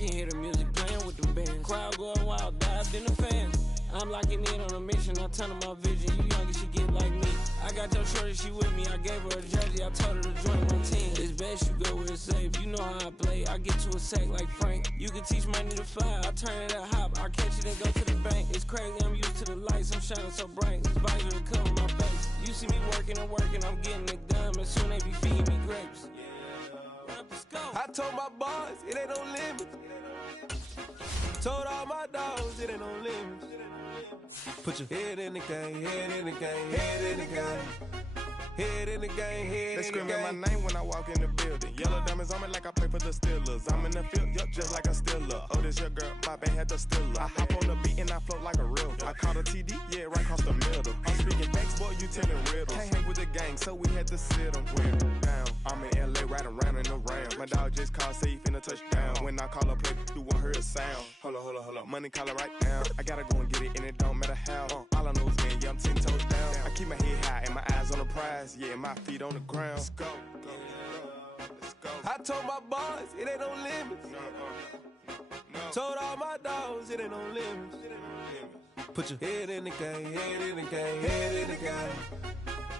can hear the music playing with the band. Crowd going wild, dived in the fans. I'm locking in on a mission, I turn on my vision. You young and she get like me. I got your shorty, she with me. I gave her a jersey, I told her to join one team. It's best you go where it's safe. You know how I play. I get to a sack like Frank. You can teach money to fly. I turn it a hop. I catch it and go to the bank. It's crazy, I'm used to the lights. I'm shining so bright. This visor to cover my face. You see me working and working, I'm getting it done. And soon they be feeding me grapes. I told my boys, it ain't no limits. Told all my dogs, it ain't no limits. Put your head in the game, head in the game, head in the game. Head in the game, head they in the game. They screaming my name when I walk in the building. Yellow diamonds on me like I play for the Steelers. I'm in the field, yup, just like a Steeler. Oh, this your girl, my band had the Steeler. I hop on the beat and I float like a river. I caught a TD, yeah, right across the middle. I'm speaking facts, boy, you telling riddles. Can't hang with the gang, so we had to sit them down. I'm in LA, riding round and around. My dog just called, say he finna touchdown. When I call a play, you won't hear a sound. Hold up, money caller right now. I gotta go and get it, and it don't matter how. All I know is win, yeah, I'm 10 toes down. I keep my head high and my eyes on the prize. Yeah, my feet on the ground. Let's go. I told my boys, it ain't no limits. Told all my dogs, it ain't no limits. Put your head in the game, head in the game, head in the game.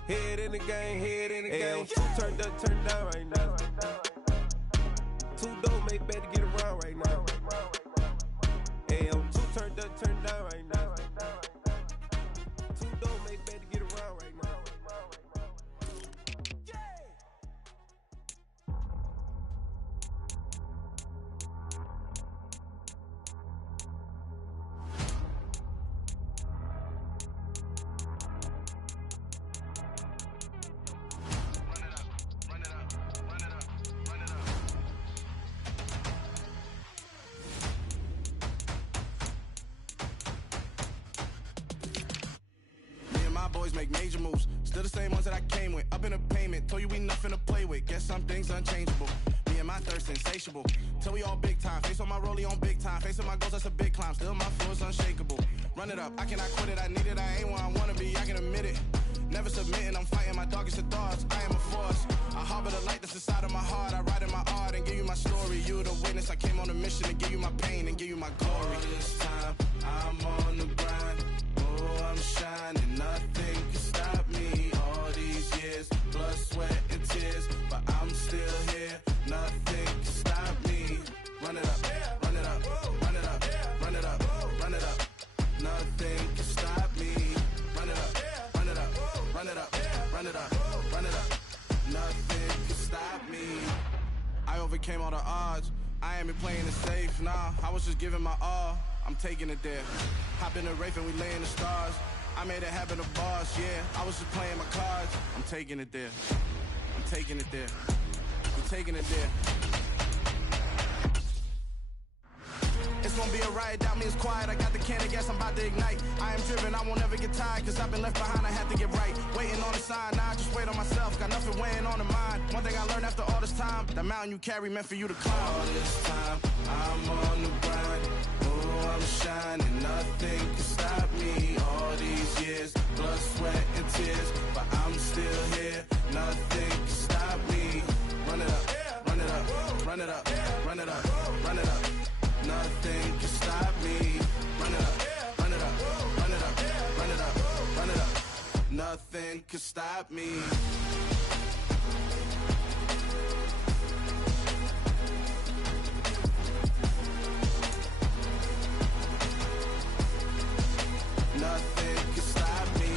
Head in the game, head in the game. Two turned up, turned down right now. Two don't make bad to get around right now. Hey, I'm two turned up, turned down right now. Two don't make bad to get around right now. Boys make major moves, still the same ones that I came with. Up in the payment, told you we nothing to play with. Guess some things unchangeable. Me and my thirst insatiable. Till we all big time. Face on my rollie on big time. Facing my goals, that's a big climb. Still my flow is unshakable. Run it up, I cannot quit it. I need it, I ain't where I wanna be. I can admit it. Never submitting, I'm fighting my darkest of thoughts. I am a force. I harbor the light that's inside of my heart. I write in my art and give you my story. You the witness. I came on a mission to give you my pain and give you my glory. All this time, I'm on the grind. Oh, I'm shining. Nothing can stop me. All these years, blood, sweat, and tears. But I'm still here. Nothing can stop me. Run it up, run it up, run it up, run it up, run it up. Nothing can stop me. Run it up, run it up, run it up, run it up, run it up. Nothing can stop me. I overcame all the odds. I ain't been playing it safe, nah. I was just giving my all. I'm taking it there. Hop in the Wraith and we lay in the stars. I made it happen to boss, yeah. I was just playing my cards. I'm taking it there. I'm taking it there. I'm taking it there. It's gonna be a riot, doubt me it's quiet. I got the can of gas, I'm about to ignite. I am driven, I won't ever get tired. Cause I've been left behind, I have to get right. Waiting on the sign, now I just wait on myself. Got nothing weighing on the mind. One thing I learned after all this time, the mountain you carry meant for you to climb. All this time, I'm on the grind. Oh, I'm shining, nothing can stop me. All these years, blood, sweat, and tears. But I'm still here, nothing can stop me. Run it up, run it up, run it up, run it up, run it up. Nothing can stop me. Run it up, run it up, run it up, run it up, run it up. Nothing can stop me. Nothing can stop me.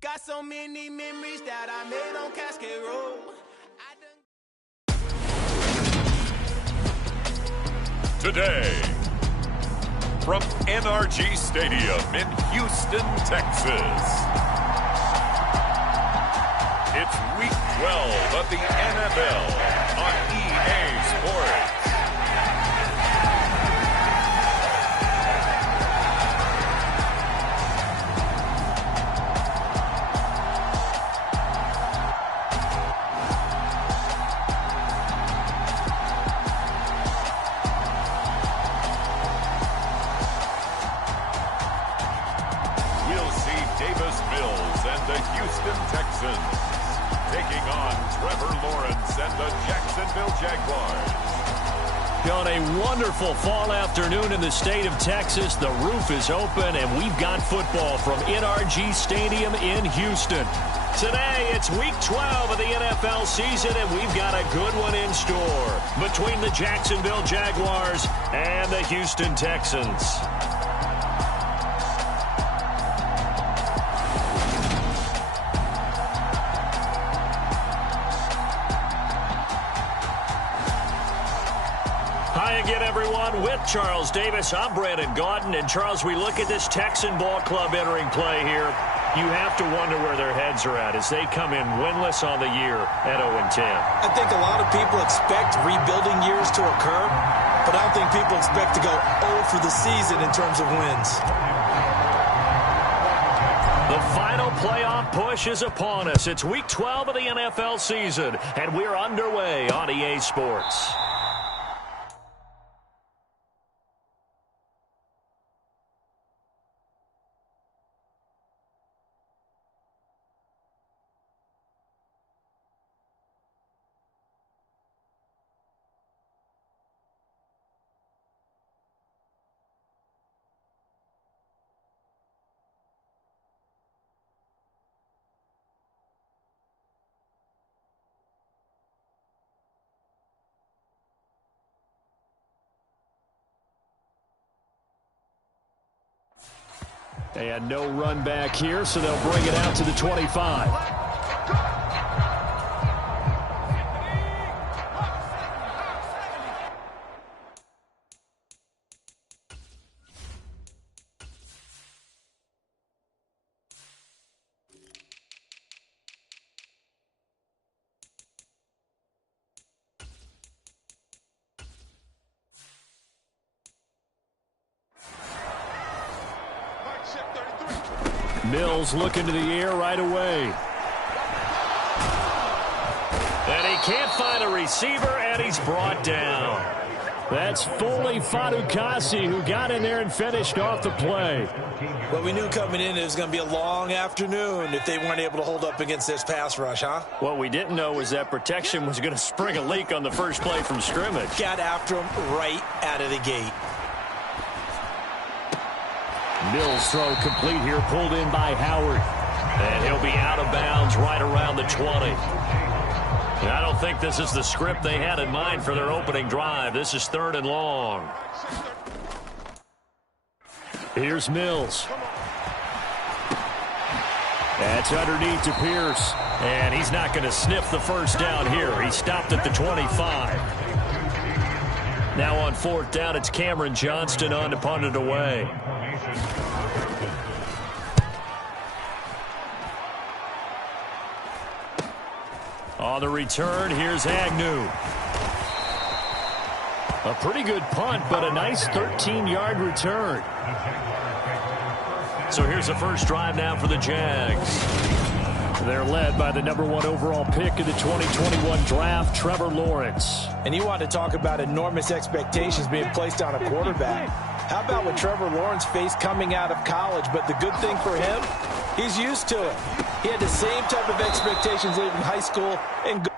Got so many memories that I made on Cascade Road. Today, from NRG Stadium in Houston, Texas, it's Week 12 of the NFL on EA Sports. Houston Texans, taking on Trevor Lawrence and the Jacksonville Jaguars. On a wonderful fall afternoon in the state of Texas, the roof is open, and we've got football from NRG Stadium in Houston. Today, it's Week 12 of the NFL season, and we've got a good one in store between the Jacksonville Jaguars and the Houston Texans. Hi again, everyone. With Charles Davis, I'm Brandon Gaudin. And, Charles, we look at this Texan ball club entering play here. You have to wonder where their heads are at as they come in winless on the year at 0-10. I think a lot of people expect rebuilding years to occur, but I don't think people expect to go 0 for the season in terms of wins. The final playoff push is upon us. It's Week 12 of the NFL season, and we're underway on EA Sports. And no run back here, so they'll bring it out to the 25. Mills looking to the air right away. And he can't find a receiver, and he's brought down. That's Foley Fadukasi who got in there and finished off the play. Well, we knew coming in it was going to be a long afternoon if they weren't able to hold up against this pass rush, huh? What we didn't know was that protection was going to spring a leak on the first play from scrimmage. Got after him right out of the gate. Mills throw complete here, pulled in by Howard. And he'll be out of bounds right around the 20. And I don't think this is the script they had in mind for their opening drive. This is 3rd and long. Here's Mills. That's underneath to Pierce. And he's not going to sniff the first down here. He stopped at the 25. Now on 4th down, it's Cameron Johnston on to punt it away. On the return, here's Agnew. A pretty good punt, but a nice 13-yard return. So here's the first drive now for the Jags. They're led by the #1 overall pick in the 2021 draft, Trevor Lawrence. And you want to talk about enormous expectations being placed on a quarterback. How about what Trevor Lawrence faced coming out of college? But the good thing for him, he's used to it. He had the same type of expectations leaving high school and going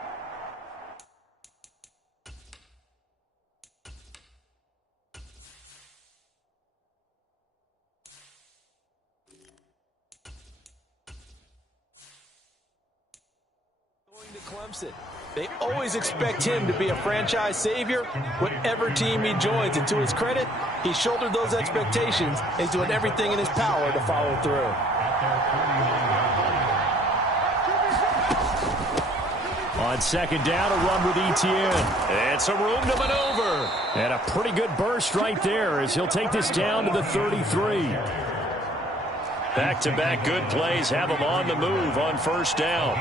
to Clemson. They always expect him to be a franchise savior, whatever team he joins. And to his credit, he shouldered those expectations and he's doing everything in his power to follow through. On 2nd down, a run with Etienne. And some room to maneuver. And a pretty good burst right there as he'll take this down to the 33. Back-to-back good plays have him on the move on 1st down.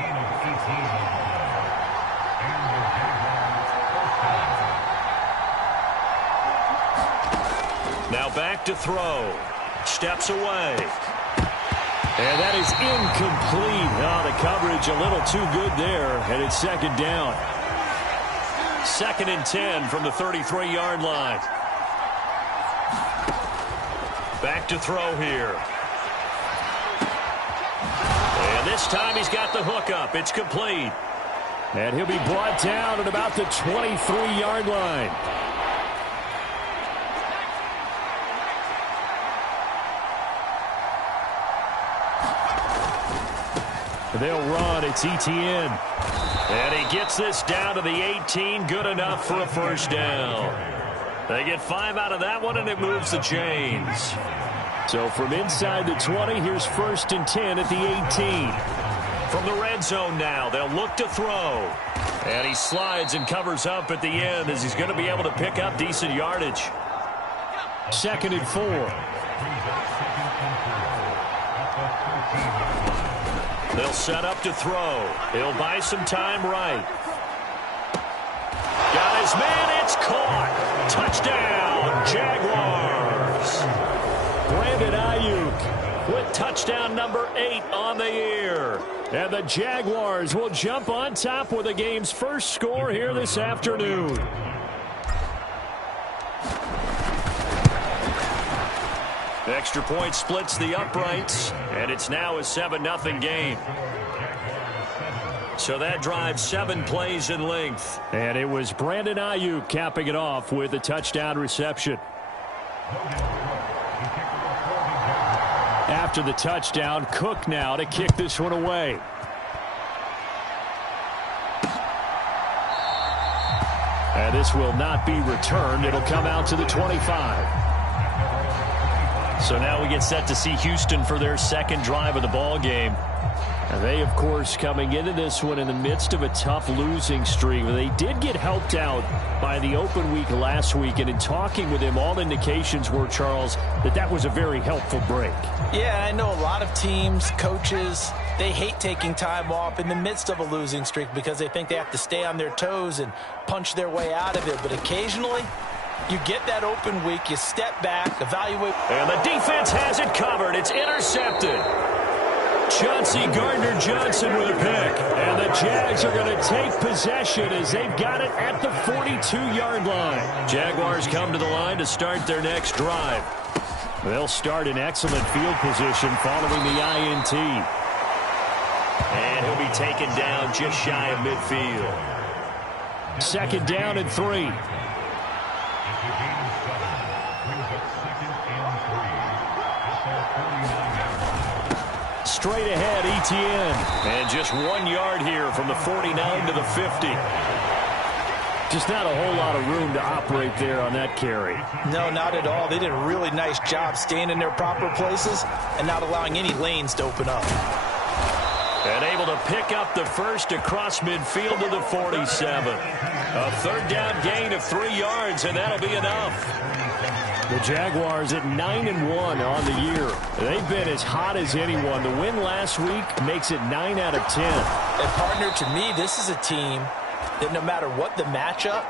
Now back to throw. Steps away. And that is incomplete. Oh, the coverage a little too good there. And it's 2nd down. 2nd and 10 from the 33-yard line. Back to throw here. And This time he's got the hook up. It's complete. And he'll be brought down at about the 23-yard line. They'll run. It's Etienne. And he gets this down to the 18. Good enough for a first down. They get 5 out of that one, and it moves the chains. So from inside the 20, here's 1st and 10 at the 18. From the red zone now, they'll look to throw. And he slides and covers up at the end as he's going to be able to pick up decent yardage. 2nd and 4. They'll set up to throw. He'll buy some time right. Got his man. It's caught. Touchdown, Jaguars. Brandon Ayuk with touchdown number 8 on the year. And the Jaguars will jump on top with the game's first score here this afternoon. The extra point splits the uprights, and it's now a 7-0 game. So that drives 7 plays in length. And it was Brandon Ayuk capping it off with a touchdown reception. After the touchdown, Cook now to kick this one away. And this will not be returned. It'll come out to the 25. So now we get set to see Houston for their second drive of the ball game. And they, of course, coming into this one in the midst of a tough losing streak. They did get helped out by the open week last week, and in talking with him, all indications were, Charles, that was a very helpful break. Yeah, I know a lot of teams, coaches, they hate taking time off in the midst of a losing streak because they think they have to stay on their toes and punch their way out of it. But occasionally, you get that open week, you step back, evaluate. And the defense has it covered. It's intercepted. Chauncey Gardner-Johnson with a pick. And the Jags are going to take possession as they've got it at the 42-yard line. Jaguars come to the line to start their next drive. They'll start in excellent field position following the INT. And he'll be taken down just shy of midfield. 2nd down and 3. Straight ahead, Etienne. And just 1 yard here from the 49 to the 50. Just not a whole lot of room to operate there on that carry. No, not at all. They did a really nice job staying in their proper places and not allowing any lanes to open up. And able to pick up the first across midfield to the 47. A 3rd down gain of 3 yards, and that'll be enough. The Jaguars at 9-1 on the year. They've been as hot as anyone. The win last week makes it 9 out of 10. And, partner, to me, this is a team that no matter what the matchup,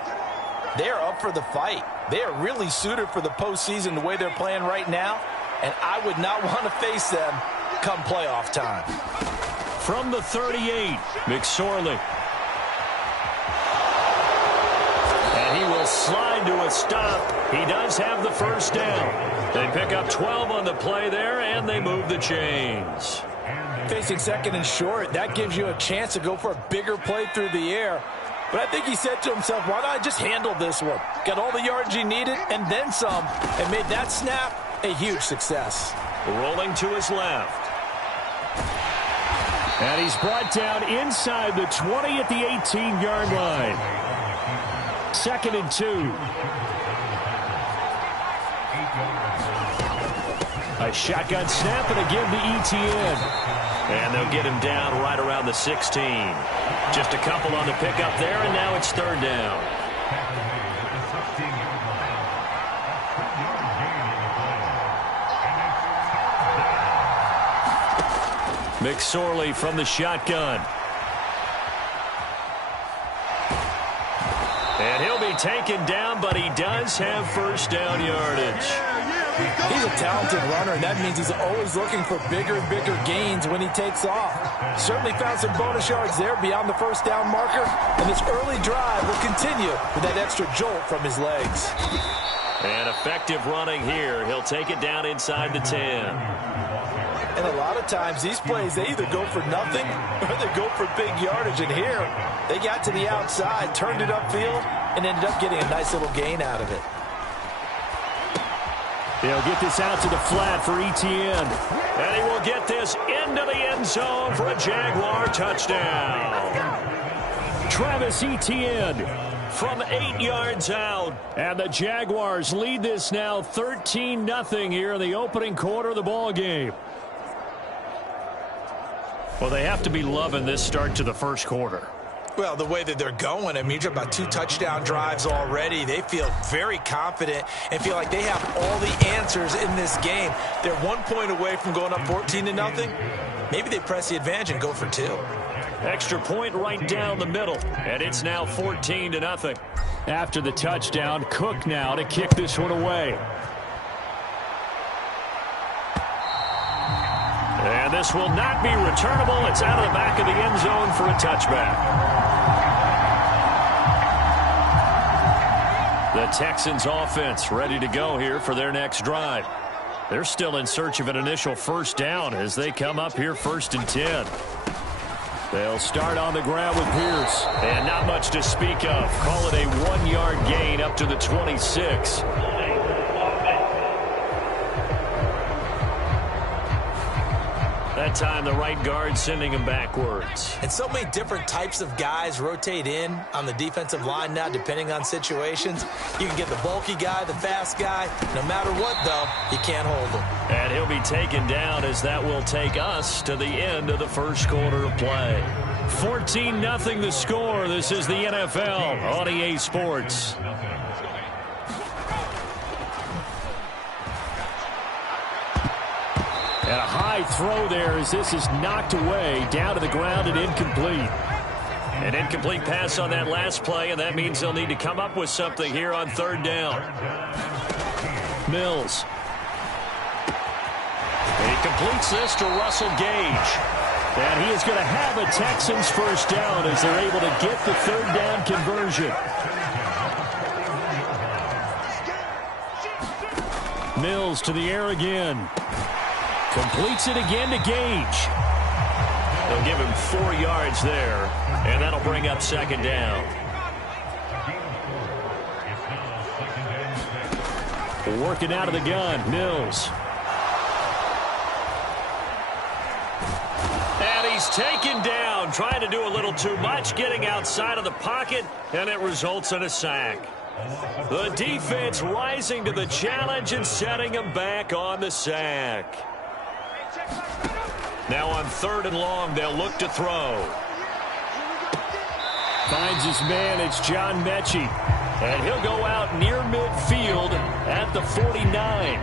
they're up for the fight. They are really suited for the postseason the way they're playing right now, and I would not want to face them come playoff time. From the 38, McSorley. And he will slide to a stop. He does have the first down. They pick up 12 on the play there, and they move the chains. Facing 2nd and short, that gives you a chance to go for a bigger play through the air. But I think he said to himself, why not just handle this one? Got all the yards he needed and then some, and made that snap a huge success. Rolling to his left. And he's brought down inside the 20 at the 18-yard line. 2nd and 2. A shotgun snap and again to Etienne. And they'll get him down right around the 16. Just a couple on the pickup there, and now it's 3rd down. McSorley from the shotgun. And he'll be taken down, but he does have first down yardage. He's a talented runner, and that means he's always looking for bigger and bigger gains when he takes off. Certainly found some bonus yards there beyond the first down marker, and this early drive will continue with that extra jolt from his legs. And effective running here. He'll take it down inside the 10. And a lot of times these plays, they either go for nothing or they go for big yardage. And here, they got to the outside, turned it upfield, and ended up getting a nice little gain out of it. They'll get this out to the flat for Etienne. And he will get this into the end zone for a Jaguar touchdown. Travis Etienne from 8 yards out. And the Jaguars lead this now 13-0 here in the opening quarter of the ball game. Well, they have to be loving this start to the first quarter. Well, the way that they're going, I mean, you're about 2 touchdown drives already. They feel very confident and feel like they have all the answers in this game. They're 1 point away from going up 14-0. Maybe they press the advantage and go for 2. Extra point right down the middle, and it's now 14-0. After the touchdown, Cook now to kick this one away. And this will not be returnable. It's out of the back of the end zone for a touchback. The Texans offense ready to go here for their next drive. They're still in search of an initial first down as they come up here 1st and 10. They'll start on the ground with Pierce. And not much to speak of. Call it a 1-yard gain up to the 26. That time the right guard sending him backwards. And so many different types of guys rotate in on the defensive line now depending on situations. You can get the bulky guy, the fast guy. No matter what, though, you can't hold him. And he'll be taken down as that will take us to the end of the first quarter of play. 14-0 the score. This is the NFL on EA Sports. And a high throw there as this is knocked away down to the ground and incomplete. An incomplete pass on that last play, and that means they'll need to come up with something here on 3rd down. Mills. He completes this to Russell Gage. And he is going to have a Texans first down as they're able to get the 3rd down conversion. Mills to the air again. Completes it again to Gage. They'll give him 4 yards there, and that'll bring up 2nd down. Working out of the gun, Mills. And he's taken down, trying to do a little too much, getting outside of the pocket, and it results in a sack. The defense rising to the challenge and setting him back on the sack. Now on 3rd and long, they'll look to throw. Finds his man, it's John Mechie. And he'll go out near midfield at the 49.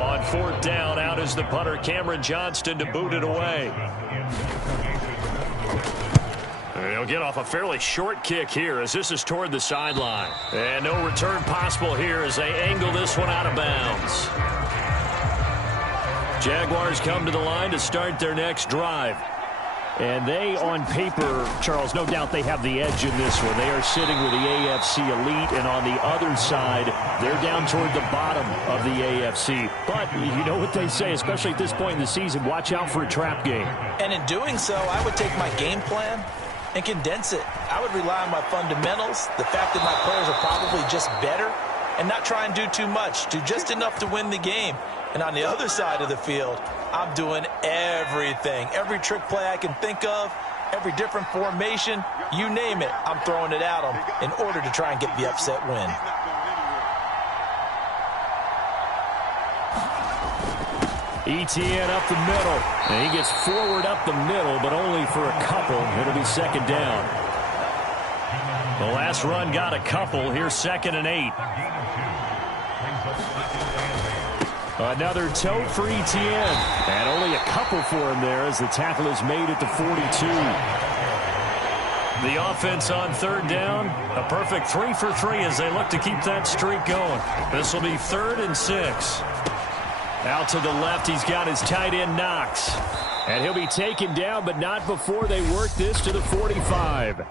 On 4th down, out is the punter, Cameron Johnston, to boot it away. And he'll get off a fairly short kick here as this is toward the sideline. And no return possible here as they angle this one out of bounds. Jaguars come to the line to start their next drive. And they, on paper, Charles, no doubt they have the edge in this one. They are sitting with the AFC elite, and on the other side, they're down toward the bottom of the AFC. But you know what they say, especially at this point in the season, watch out for a trap game. And in doing so, I would take my game plan and condense it. I would rely on my fundamentals, the fact that my players are probably just better, and not try and do too much, do just enough to win the game. And on the other side of the field, I'm doing everything. Every trick play I can think of, every different formation, you name it, I'm throwing it at them in order to try and get the upset win. Etienne up the middle. And he gets forward up the middle, but only for a couple. It'll be 2nd down. The last run got a couple. Here's 2nd and 8. Another tote for Etienne. And only a couple for him there as the tackle is made at the 42. The offense on 3rd down. A perfect 3 for 3 as they look to keep that streak going. This will be 3rd and 6. Out to the left, he's got his tight end Knox. And he'll be taken down, but not before they work this to the 45.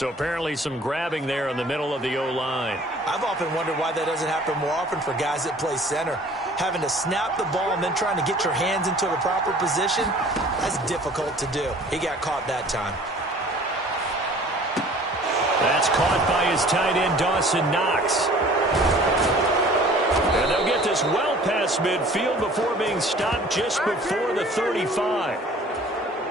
So apparently some grabbing there in the middle of the O-line. I've often wondered why that doesn't happen more often for guys that play center. Having to snap the ball and then trying to get your hands into the proper position, that's difficult to do. He got caught that time. That's caught by his tight end, Dawson Knox. And they'll get this well past midfield before being stopped just before the 35.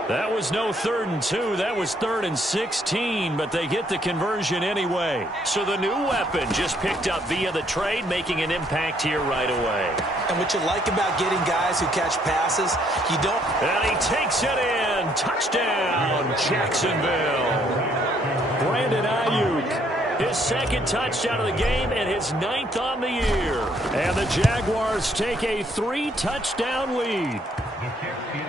That was no 3rd and 2. That was 3rd and 16, but they get the conversion anyway. So the new weapon just picked up via the trade, making an impact here right away. And what you like about getting guys who catch passes, you don't... And he takes it in. Touchdown, Jacksonville. Brandon Ayuk, his 2nd touchdown of the game and his 9th on the year. And the Jaguars take a 3-touchdown lead.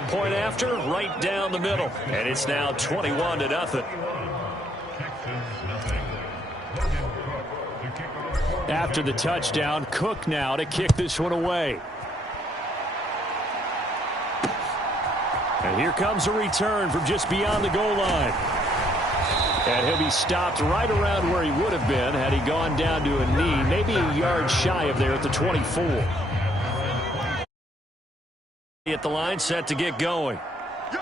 Point after, right down the middle. And it's now 21-0. After the touchdown, Cook now to kick this one away. And here comes a return from just beyond the goal line. And he'll be stopped right around where he would have been had he gone down to a knee, maybe a yard shy of there at the 24. At the line, set to get going.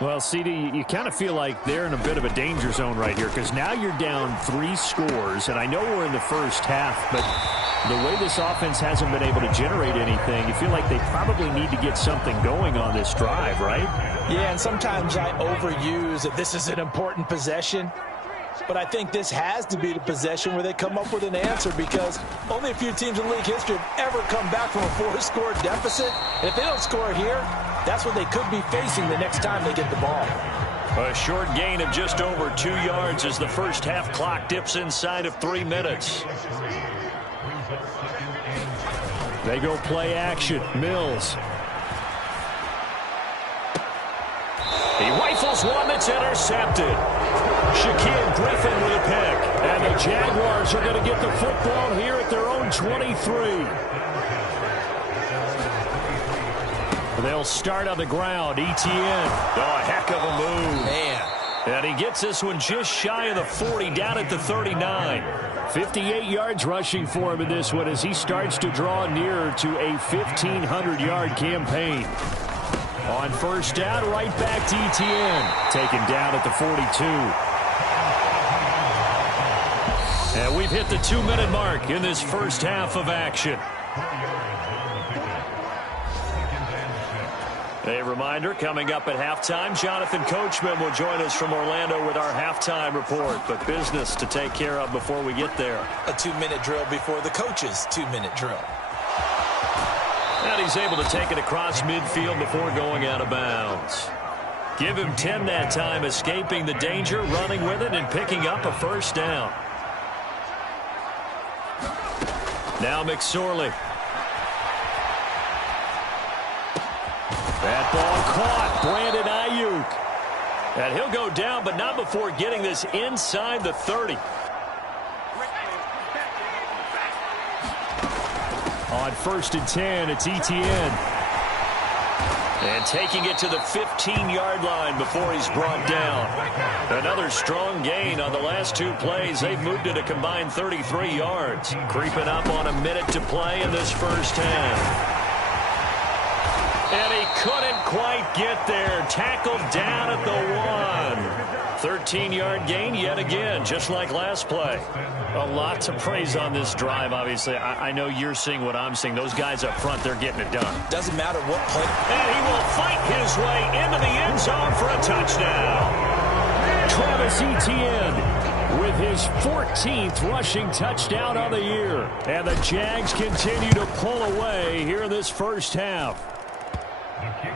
Well, CD, you kind of feel like they're in a bit of a danger zone right here because now you're down 3 scores, and I know we're in the first half, but the way this offense hasn't been able to generate anything, you feel like they probably need to get something going on this drive, right? Yeah, and sometimes I overuse that this is an important possession. But I think this has to be the possession where they come up with an answer because only a few teams in league history have ever come back from a 4-score deficit. And if they don't score here, that's what they could be facing the next time they get the ball. A short gain of just over 2 yards as the first half clock dips inside of 3 minutes. They go play action. Mills. He rifles one that's intercepted. Shaquille Griffin with a pick. And the Jaguars are going to get the football here at their own 23. They'll start on the ground. ETN. Oh, a heck of a move. Man. And he gets this one just shy of the 40, down at the 39. 58 yards rushing for him in this one as he starts to draw nearer to a 1,500-yard campaign. On first down, right back to ETN. Taken down at the 42. And we've hit the 2-minute mark in this first half of action. A reminder, coming up at halftime, Jonathan Coachman will join us from Orlando with our halftime report. But business to take care of before we get there. A 2-minute drill before the coach's 2-minute drill. And he's able to take it across midfield before going out of bounds. Give him 10 that time, escaping the danger, running with it, and picking up a first down. Now McSorley. That ball caught. Brandon Ayuk. And he'll go down, but not before getting this inside the 30. On first and 10, it's ETN. And taking it to the 15-yard line before he's brought down. Another strong gain on the last 2 plays. They've moved it a combined 33 yards. Creeping up on a minute to play in this first half. And he couldn't quite get there. Tackled down at the 1. 13-yard gain yet again, just like last play. A lot to praise on this drive, obviously. I know you're seeing what I'm seeing. Those guys up front, they're getting it done. Doesn't matter what play. And he will fight his way into the end zone for a touchdown. Travis Etienne with his 14th rushing touchdown on the year. And the Jags continue to pull away here in this first half.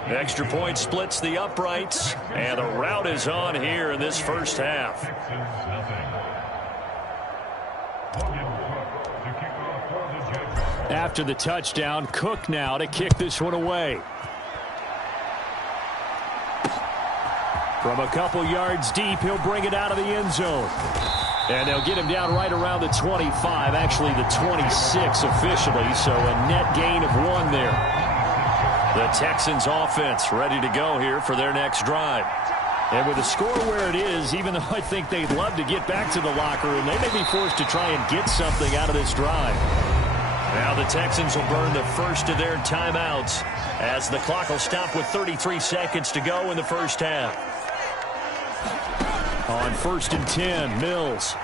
Extra point splits the uprights, and the route is on here in this first half. After the touchdown, Cook now to kick this one away. From a couple yards deep, he'll bring it out of the end zone. And they'll get him down right around the 25, actually the 26 officially, so a net gain of 1 there. The Texans offense ready to go here for their next drive. And with the score where it is, even though I think they'd love to get back to the locker room, they may be forced to try and get something out of this drive. Now the Texans will burn the first of their timeouts as the clock will stop with 33 seconds to go in the first half. On 1st and 10, Mills.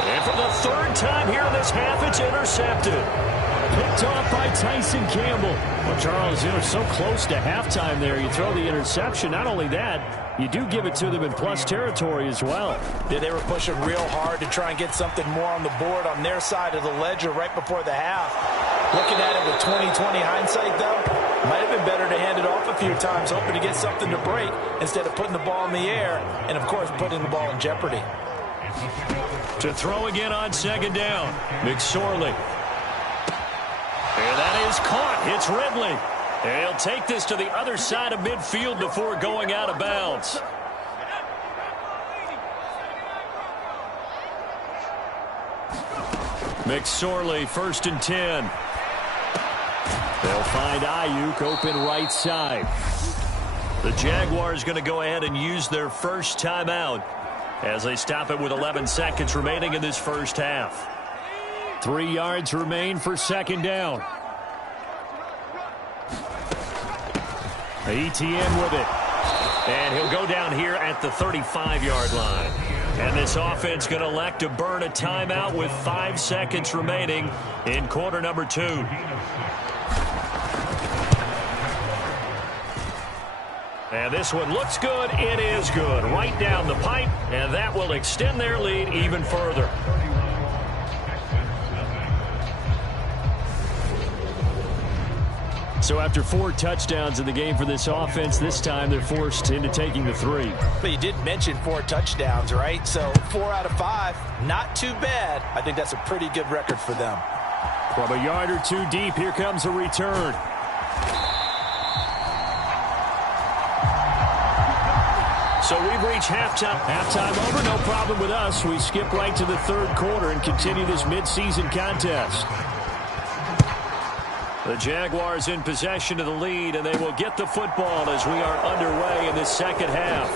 And for the third time here in this half, it's intercepted. Picked off by Tyson Campbell. Well, Charles, you're so close to halftime there. You throw the interception. Not only that, you do give it to them in plus territory as well. Yeah, they were pushing real hard to try and get something more on the board on their side of the ledger right before the half. Looking at it with 20/20 hindsight, though, might have been better to hand it off a few times, hoping to get something to break instead of putting the ball in the air and, of course, putting the ball in jeopardy. To throw again on 2nd down, McSorley. And that is caught. It's Ridley. And he'll take this to the other side of midfield before going out of bounds. McSorley, 1st and 10. They'll find Ayuk open right side. The Jaguars going to go ahead and use their first timeout as they stop it with 11 seconds remaining in this first half. 3 yards remain for 2nd down. Etienne with it. And he'll go down here at the 35-yard line. And this offense going to elect to burn a timeout with 5 seconds remaining in quarter number 2. And this one looks good. It is good. Right down the pipe. And that will extend their lead even further. So after 4 touchdowns in the game for this offense, this time they're forced into taking the 3. But you did mention 4 touchdowns, right? So 4 out of 5, not too bad. I think that's a pretty good record for them. From a yard or 2 deep, here comes a return. So we've reached halftime. Halftime over, no problem with us. We skip right to the 3rd quarter and continue this midseason contest. The Jaguars in possession of the lead, and they will get the football as we are underway in this 2nd half.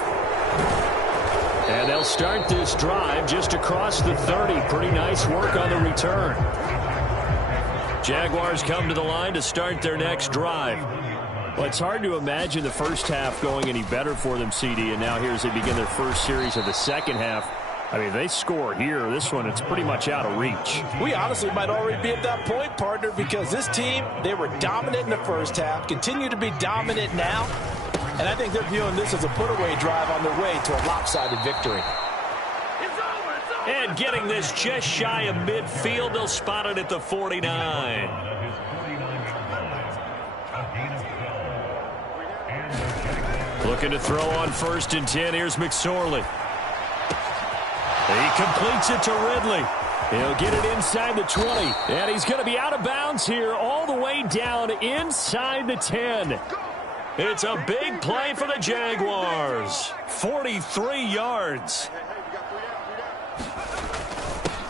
And they'll start this drive just across the 30. Pretty nice work on the return. Jaguars come to the line to start their next drive. Well, it's hard to imagine the first half going any better for them, CD, and now here as they begin their first series of the 2nd half. I mean, they score here. This one, it's pretty much out of reach. We honestly might already be at that point, partner, because this team, they were dominant in the first half, continue to be dominant now, and I think they're viewing this as a put-away drive on their way to a lopsided victory. And getting this just shy of midfield, they'll spot it at the 49. Looking to throw on 1st and 10. Here's McSorley. He completes it to Ridley. He'll get it inside the 20. And he's going to be out of bounds here all the way down inside the 10. It's a big play for the Jaguars. 43 yards.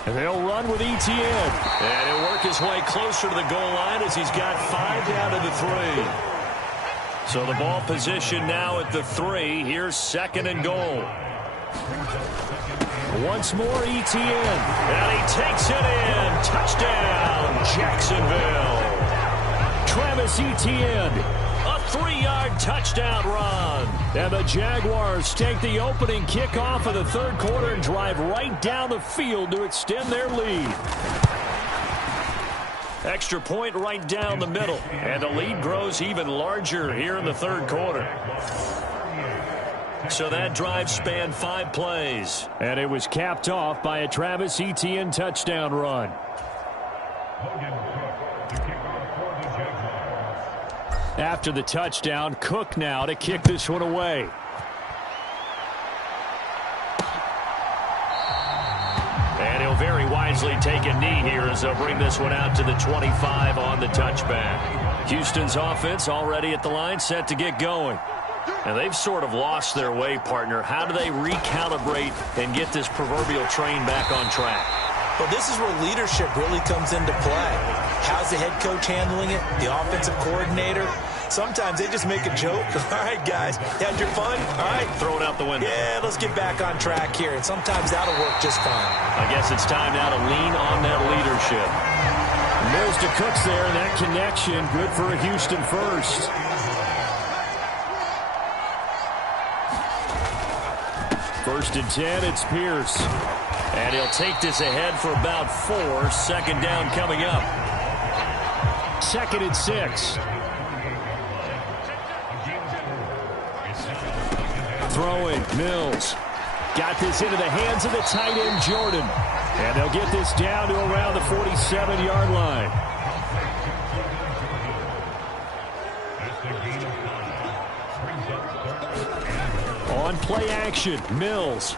And they'll run with Etienne. And he'll work his way closer to the goal line as he's got 5 down to the 3. So the ball position now at the 3. Here's 2nd and goal. Once more, Etienne. And he takes it in. Touchdown, Jacksonville. Travis Etienne. A 3-yard touchdown run. And the Jaguars take the opening kickoff of the 3rd quarter and drive right down the field to extend their lead. Extra point right down the middle. And the lead grows even larger here in the 3rd quarter. So that drive spanned 5 plays. And it was capped off by a Travis Etienne touchdown run. After the touchdown, Cook now to kick this one away. And he'll very wisely take a knee here as they'll bring this one out to the 25 on the touchback. Houston's offense already at the line, set to get going. And they've sort of lost their way, partner. How do they recalibrate and get this proverbial train back on track? Well, this is where leadership really comes into play. How's the head coach handling it? The offensive coordinator? Sometimes they just make a joke. All right, guys, you had your fun? All right. Throw it out the window. Yeah, let's get back on track here. And sometimes that'll work just fine. I guess it's time now to lean on that leadership. Mills to Cooks there, and that connection, good for a Houston first. First and 10, it's Pierce. And he'll take this ahead for about 4. Second down coming up. Second and 6. Throwing, Mills. Got this into the hands of the tight end, Jordan. And they'll get this down to around the 47-yard line. On play action, Mills.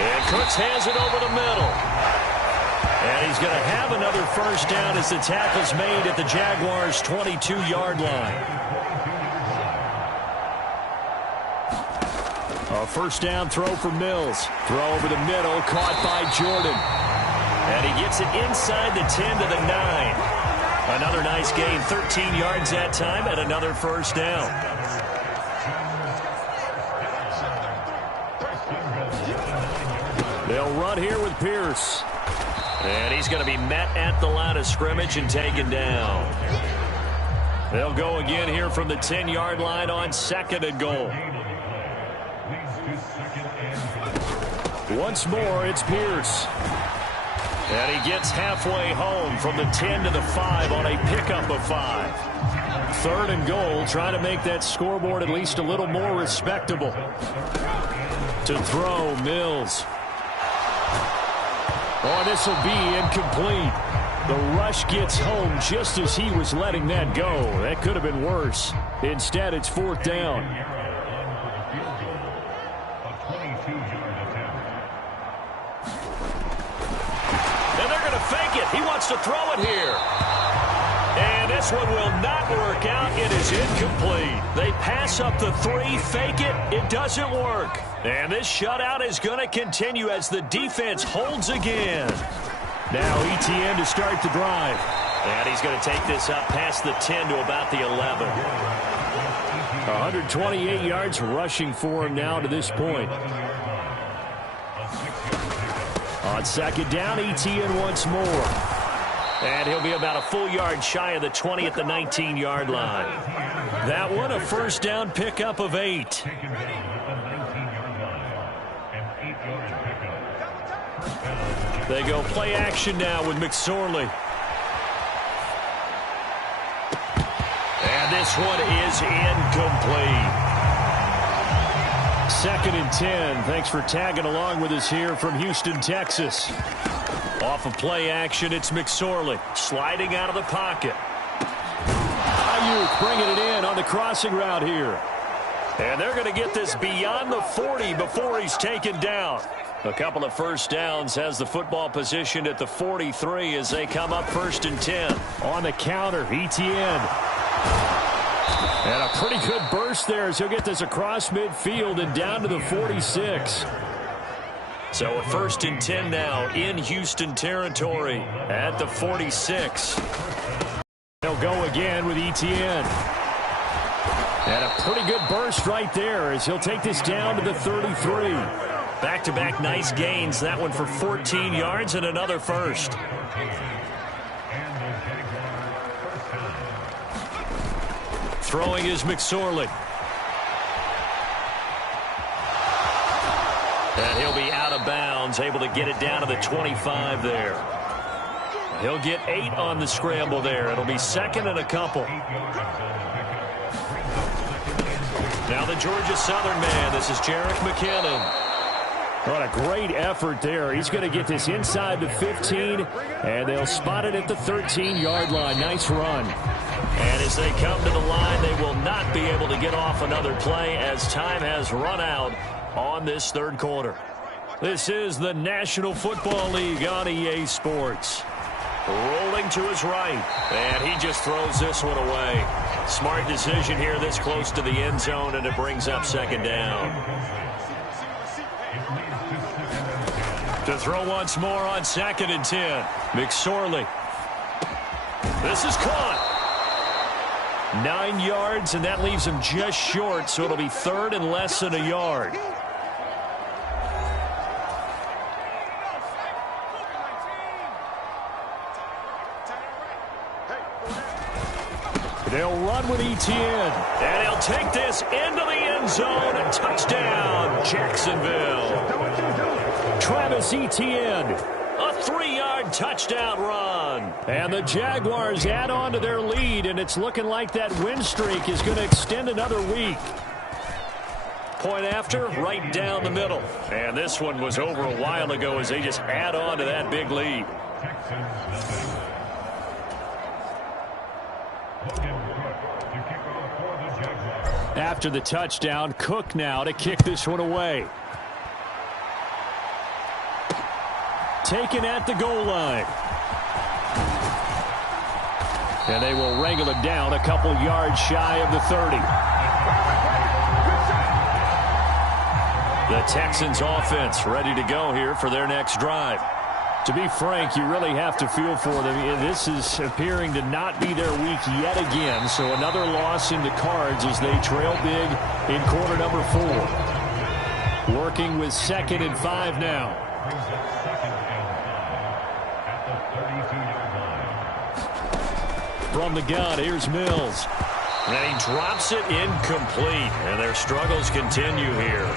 And Cooks has it over the middle. And he's going to have another first down as the tackle's made at the Jaguars' 22-yard line. A first down throw for Mills. Throw over the middle, caught by Jordan. And he gets it inside the 10 to the 9. Another nice gain, 13 yards that time, and another first down. They'll run here with Pierce. And he's going to be met at the line of scrimmage and taken down. They'll go again here from the 10-yard line on second and goal. Once more, it's Pierce. And he gets halfway home from the 10 to the 5 on a pickup of 5. Third and goal, trying to make that scoreboard at least a little more respectable. To throw, Mills. Oh, this will be incomplete. The rush gets home just as he was letting that go. That could have been worse. Instead, it's fourth down. Fake it. He wants to throw it here. And this one will not work out. It is incomplete. They pass up the 3, fake it. It doesn't work. And this shutout is going to continue as the defense holds again. Now ETN to start the drive. And he's going to take this up past the 10 to about the 11. 128 yards rushing for him now to this point. On second down, ETN once more. And he'll be about a full yard shy of the 20 at the 19-yard line. That one, a first down pickup of 8. They go play action now with McSorley. And this one is incomplete. Second and 10. Thanks for tagging along with us here from Houston, Texas. Off of play action, it's McSorley sliding out of the pocket. Ayuk bringing it in on the crossing route here. And they're going to get this beyond the 40 before he's taken down. A couple of first downs has the football positioned at the 43 as they come up first and 10. On the counter, ETN. And a pretty good burst there as he'll get this across midfield and down to the 46. So a first and 10 now in Houston territory at the 46. They'll go again with ETN. And a pretty good burst right there as he'll take this down to the 33. Back-to-back nice gains. That one for 14 yards and another first. Throwing is McSorley. And he'll be out of bounds, able to get it down to the 25 there. He'll get 8 on the scramble there. It'll be second and a couple. Now the Georgia Southern man. This is Jerick McKinnon. What a great effort there. He's going to get this inside the 15, and they'll spot it at the 13-yard line. Nice run. And as they come to the line, they will not be able to get off another play as time has run out on this third quarter. This is the National Football League on EA Sports. Rolling to his right, and he just throws this one away. Smart decision here this close to the end zone, and it brings up second down. To throw once more on second and 10. McSorley. This is caught. 9 yards, and that leaves him just short, so it'll be third and less than a yard. They'll run with Etienne, and he'll take this into the end zone. And touchdown, Jacksonville. Travis Etienne, a 3-yard touchdown run. And the Jaguars add on to their lead, and it's looking like that win streak is going to extend another week. Point after, right down the middle. And this one was over a while ago as they just add on to that big lead. After the touchdown, Cook now to kick this one away. Taken at the goal line. And they will wrangle it down a couple yards shy of the 30. The Texans offense ready to go here for their next drive. To be frank, you really have to feel for them. This is appearing to not be their week yet again, so another loss in the cards as they trail big in quarter number 4. Working with 2nd and 5 now. From the gun, here's Mills. And he drops it incomplete, and their struggles continue here.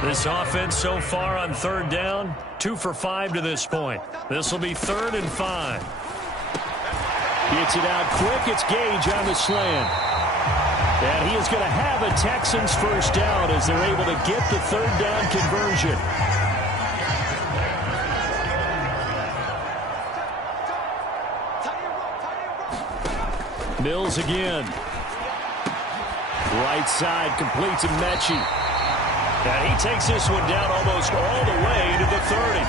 This offense so far on 3rd down, 2 for 5 to this point. This will be 3rd and 5. Gets it out quick. It's Gage on the slant. And he is going to have a Texans first down as they're able to get the 3rd down conversion. Mills again. Right side completes to Mechie. And he takes this one down almost all the way to the 30.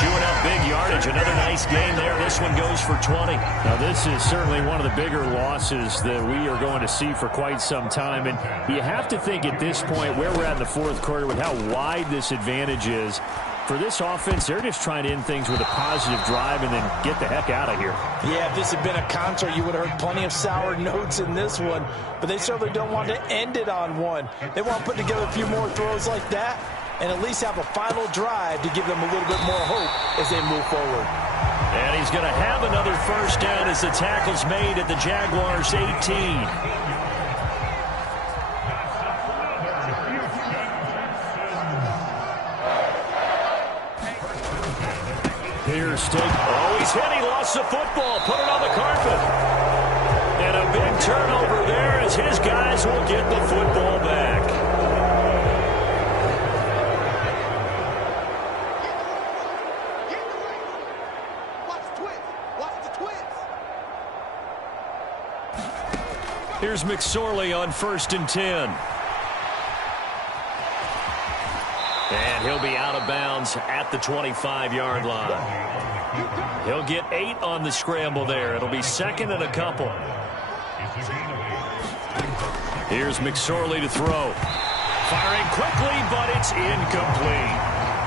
Chewing up big yardage. Another nice gain there. This one goes for 20. Now, this is certainly one of the bigger losses that we are going to see for quite some time. And you have to think at this point where we're at in the 4th quarter with how wide this advantage is. For this offense, they're just trying to end things with a positive drive and then get the heck out of here. Yeah, if this had been a concert, you would have heard plenty of sour notes in this one. But they certainly don't want to end it on one. They want to put together a few more throws like that and at least have a final drive to give them a little bit more hope as they move forward. And he's going to have another first down as the tackle's made at the Jaguars' 18. Here's Stig. Oh, he's hit. He lost the football. Put it on the carpet. And a big turnover there as his guys will get the football back. Here's McSorley on 1st and 10. And he'll be out of bounds at the 25-yard line. He'll get 8 on the scramble there. It'll be 2nd and a couple. Here's McSorley to throw. Firing quickly, but it's incomplete.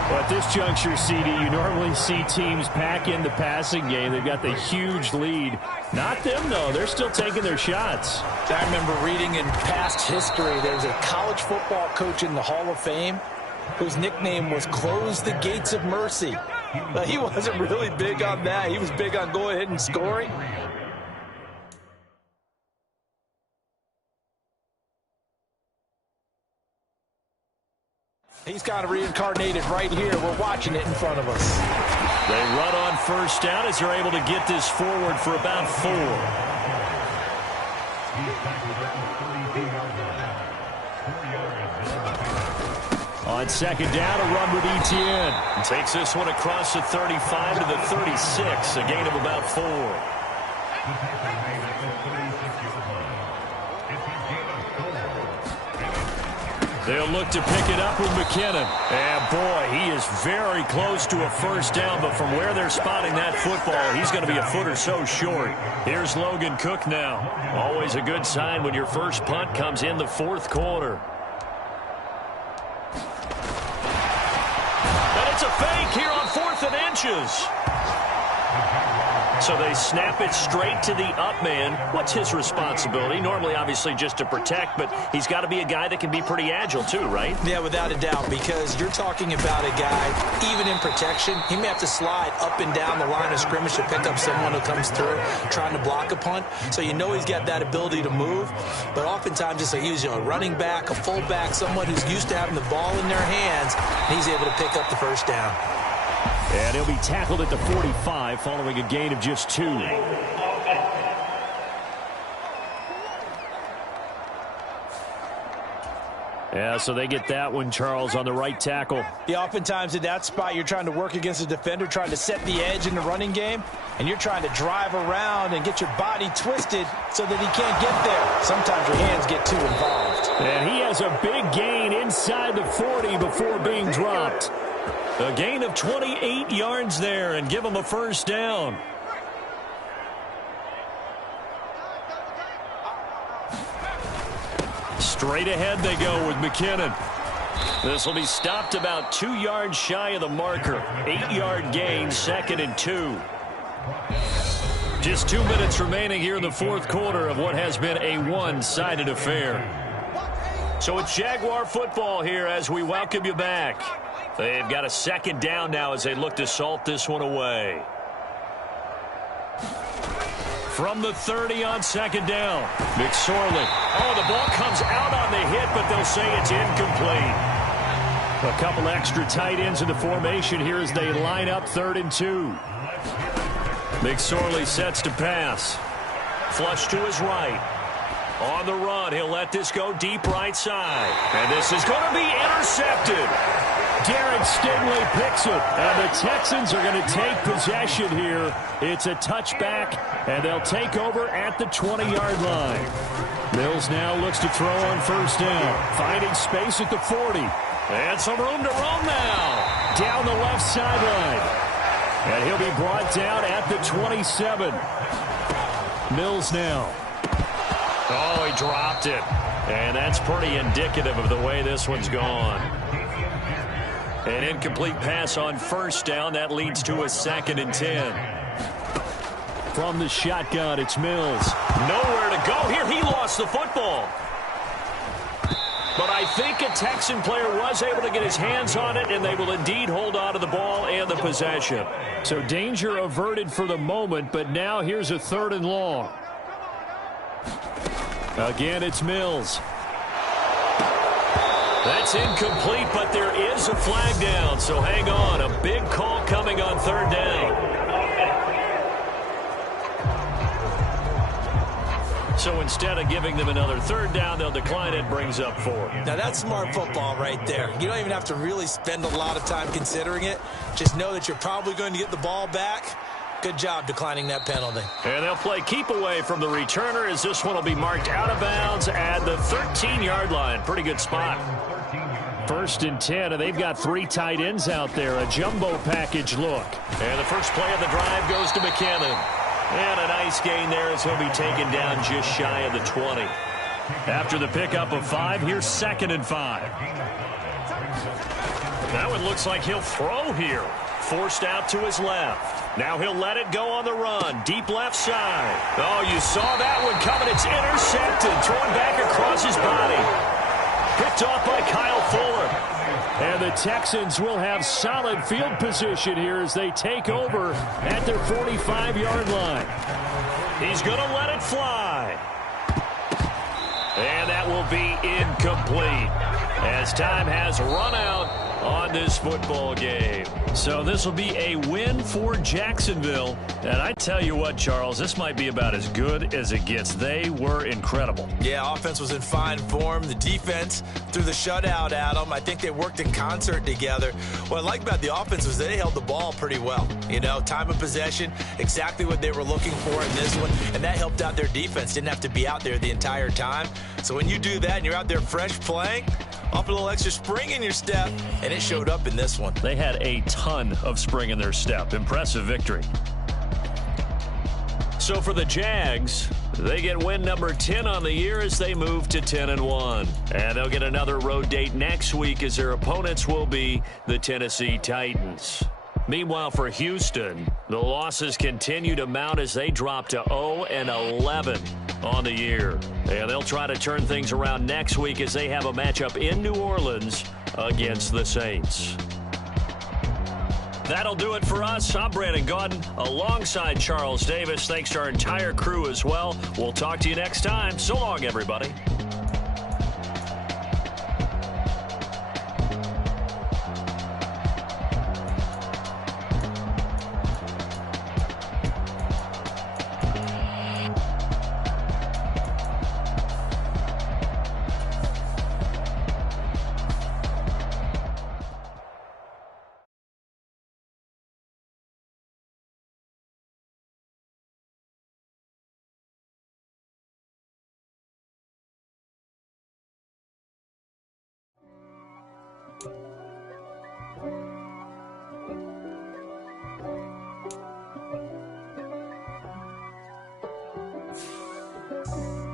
Well, at this juncture, CD, you normally see teams pack in the passing game. They've got the huge lead. Not them, though. They're still taking their shots. I remember reading in past history, there's a college football coach in the Hall of Fame whose nickname was Close the Gates of Mercy. But he wasn't really big on that. He was big on go ahead and scoring. He's kind of reincarnated right here. We're watching it in front of us. They run on first down as they're able to get this forward for about 4. On 2nd down, a run with Etienne. Takes this one across the 35 to the 36, a gain of about 4. They'll look to pick it up with McKinnon. And, boy, he is very close to a first down, but from where they're spotting that football, he's going to be a foot or so short. Here's Logan Cook now. Always a good sign when your first punt comes in the 4th quarter. And it's a fake here on 4th 4th and inches. So they snap it straight to the up man. What's his responsibility? Normally, obviously, just to protect, but he's got to be a guy that can be pretty agile too, right? Yeah, without a doubt, because you're talking about a guy, even in protection, he may have to slide up and down the line of scrimmage to pick up someone who comes through trying to block a punt. So you know he's got that ability to move, but oftentimes just he's a running back, a fullback, someone who's used to having the ball in their hands, and he's able to pick up the first down. And he'll be tackled at the 45 following a gain of just 2. Yeah, so they get that one, Charles, on the right tackle. Yeah, oftentimes in that spot, you're trying to work against a defender, trying to set the edge in the running game, and you're trying to drive around and get your body twisted so that he can't get there. Sometimes your hands get too involved. And he has a big gain inside the 40 before being dropped. A gain of 28 yards there and give him a first down. Straight ahead they go with McKinnon. This will be stopped about 2 yards shy of the marker. 8-yard gain, 2nd and 2. Just 2 minutes remaining here in the 4th quarter of what has been a one-sided affair. So it's Jaguar football here as we welcome you back. They've got a 2nd down now as they look to salt this one away. From the 30 on 2nd down, McSorley. Oh, the ball comes out on the hit, but they'll say it's incomplete. A couple extra tight ends in the formation here as they line up 3rd and 2. McSorley sets to pass. Flush to his right. On the run, he'll let this go deep right side. And this is going to be intercepted. Darren Stingley picks it, and the Texans are going to take possession here. It's a touchback, and they'll take over at the 20-yard line. Mills now looks to throw on 1st down, finding space at the 40. And some room to roam now. Down the left sideline. And he'll be brought down at the 27. Mills now. Oh, he dropped it. And that's pretty indicative of the way this one's gone. An incomplete pass on 1st down. That leads to a 2nd and 10. From the shotgun, it's Mills. Nowhere to go here. He lost the football. But I think a Texan player was able to get his hands on it, and they will indeed hold on to the ball and the possession. So danger averted for the moment, but now here's a 3rd and long. Again, it's Mills. That's incomplete, but there is a flag down, so hang on. A big call coming on 3rd down. So instead of giving them another 3rd down, they'll decline it, brings up 4. Now, that's smart football right there. You don't even have to really spend a lot of time considering it. Just know that you're probably going to get the ball back. Good job declining that penalty. And they'll play keep away from the returner as this one will be marked out of bounds at the 13-yard line. Pretty good spot. 1st and 10, and they've got 3 tight ends out there. A jumbo package look. And the first play of the drive goes to McKinnon. And a nice gain there as he'll be taken down just shy of the 20. After the pickup of 5, here's 2nd and 5. That one looks like he'll throw here. Forced out to his left. Now he'll let it go on the run. Deep left side. Oh, you saw that one coming. It's intercepted. Thrown back across his body. Picked off by Kyle Fuller. And the Texans will have solid field position here as they take over at their 45-yard line. He's going to let it fly. And that will be incomplete as time has run out on this football game. So this will be a win for Jacksonville. And I tell you what, Charles, this might be about as good as it gets. They were incredible. Yeah, offense was in fine form. The defense threw the shutout at them. I think they worked in concert together. What I like about the offense was they held the ball pretty well. You know, time of possession, exactly what they were looking for in this one. And that helped out their defense. Didn't have to be out there the entire time. So when you do that and you're out there fresh playing, off a little extra spring in your step, and it showed up in this one. They had a ton of spring in their step. Impressive victory. So for the Jags, they get win number 10 on the year as they move to 10-1. And they'll get another road date next week as their opponents will be the Tennessee Titans. Meanwhile, for Houston, the losses continue to mount as they drop to 0-11 on the year. And they'll try to turn things around next week as they have a matchup in New Orleans against the Saints. That'll do it for us. I'm Brandon Gaudin alongside Charles Davis. Thanks to our entire crew as well. We'll talk to you next time. So long, everybody.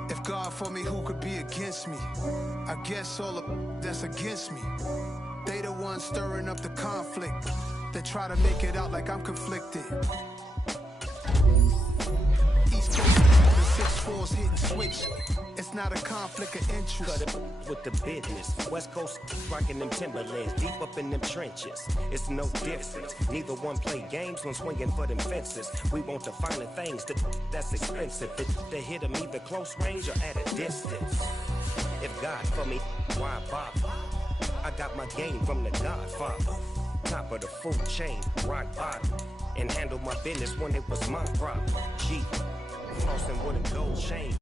If God for me, who could be against me? I guess all of that's against me. They the ones stirring up the conflict. They try to make it out like I'm conflicted. East Coast the 6'4's hitting switch. It's not a conflict of interest. Cut it with the business. West Coast rocking them Timberlands, deep up in them trenches. It's no difference. Neither one play games when swinging for them fences. We want the finer things that's expensive. They hit them either close range or at a distance. If God for me, why bother? I got my game from the Godfather. Top of the food chain, rock bottom. And handle my business when it was my problem. G, flossing with a gold chain.